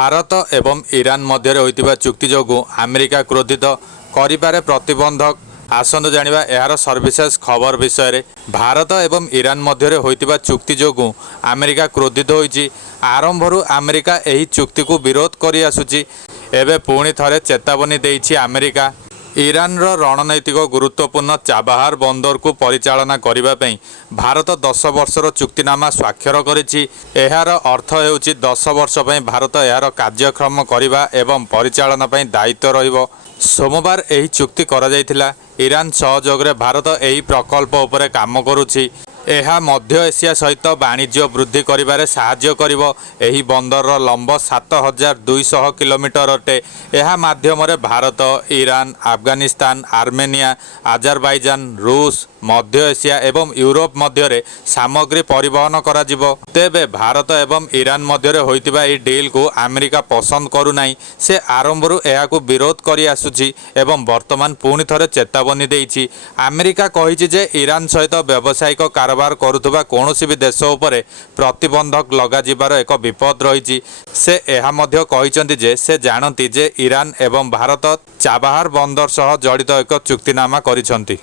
ଭାରତ ଏବଂ ଇରାନ ମଧ୍ୟରେ ହୋଇଥିବା ଚୁକ୍ତି ଯୋଗୁଁ ଆମେରିକା କ୍ରୋଧିତ କରିପାରେ ପ୍ରତିବନ୍ଧକ। ଆସନ୍ତୁ ଜାଣିବା ଏହାର ସର୍ବିଶେଷ ଖବର ବିଷୟରେ। ଭାରତ ଏବଂ ଇରାନ ମଧ୍ୟରେ ହୋଇଥିବା ଚୁକ୍ତି ଯୋଗୁଁ ଆମେରିକା କ୍ରୋଧିତ ହୋଇଛି। ଆରମ୍ଭରୁ ଆମେରିକା ଏହି ଚୁକ୍ତିକୁ ବିରୋଧ କରି ଆସୁଛି। ଏବେ ପୁଣି ଥରେ ଚେତାବନୀ ଦେଇଛି ଆମେରିକା। ଇରାନର ରଣନୈତିକ ଗୁରୁତ୍ୱପୂର୍ଣ୍ଣ ଚାବାହାର ବନ୍ଦରକୁ ପରିଚାଳନା କରିବା ପାଇଁ ଭାରତ 10 ବର୍ଷର ଚୁକ୍ତିନାମା ସ୍ୱାକ୍ଷର କରିଛି। ଏହାର ଅର୍ଥ ହେଉଛି 10 ବର୍ଷ ପାଇଁ ଭାରତ ଏହାର କାର୍ଯ୍ୟକ୍ଷମ କରିବା ଏବଂ ପରିଚାଳନା ପାଇଁ ଦାୟିତ୍ୱ ରହିବ। ସୋମବାର ଏହି ଚୁକ୍ତି କରାଯାଇଥିଲା। ଇରାନ ସହଯୋଗରେ ଭାରତ ଏହି ପ୍ରକଳ୍ପ ଉପରେ କାମ କରୁଛି। ଏହା ମଧ୍ୟ ଏସିଆ ସହିତ ବାଣିଜ୍ୟ ବୃଦ୍ଧି କରିବାରେ ସାହାଯ୍ୟ କରିବ। ଏହି ବନ୍ଦରର ଲମ୍ବ 7200 କିଲୋମିଟର ଅଟେ। ଏହା ମାଧ୍ୟମରେ ଭାରତ, ଇରାନ, ଆଫଗାନିସ୍ତାନ, ଆର୍ମେନିଆ, ଆଜାରବାଇଜାନ, ରୁଷ, ମଧ୍ୟ ଏସିଆ ଏବଂ ୟୁରୋପ ମଧ୍ୟରେ ସାମଗ୍ରୀ ପରିବହନ କରାଯିବ। ତେବେ ଭାରତ ଏବଂ ଇରାନ ମଧ୍ୟରେ ହୋଇଥିବା ଏହି ଡିଲ୍କୁ ଆମେରିକା ପସନ୍ଦ କରୁନାହିଁ। ସେ ଆରମ୍ଭରୁ ଏହାକୁ ବିରୋଧ କରି ଆସୁଛି ଏବଂ ବର୍ତ୍ତମାନ ପୁଣି ଥରେ ଚେତାବନୀ ଦେଇଛି। ଆମେରିକା କହିଛି ଯେ ଇରାନ ସହିତ ବ୍ୟବସାୟିକ କାରବାର କରୁଥିବା କୌଣସି ବି ଦେଶ ଉପରେ ପ୍ରତିବନ୍ଧକ ଲଗାଯିବାର ଏକ ବିପଦ ରହିଛି। ସେ ଏହା ମଧ୍ୟ କହିଛନ୍ତି ଯେ ସେ ଜାଣନ୍ତି ଯେ ଇରାନ ଏବଂ ଭାରତ ଚାବାହାର ବନ୍ଦର ସହ ଜଡ଼ିତ ଏକ ଚୁକ୍ତିନାମା କରିଛନ୍ତି।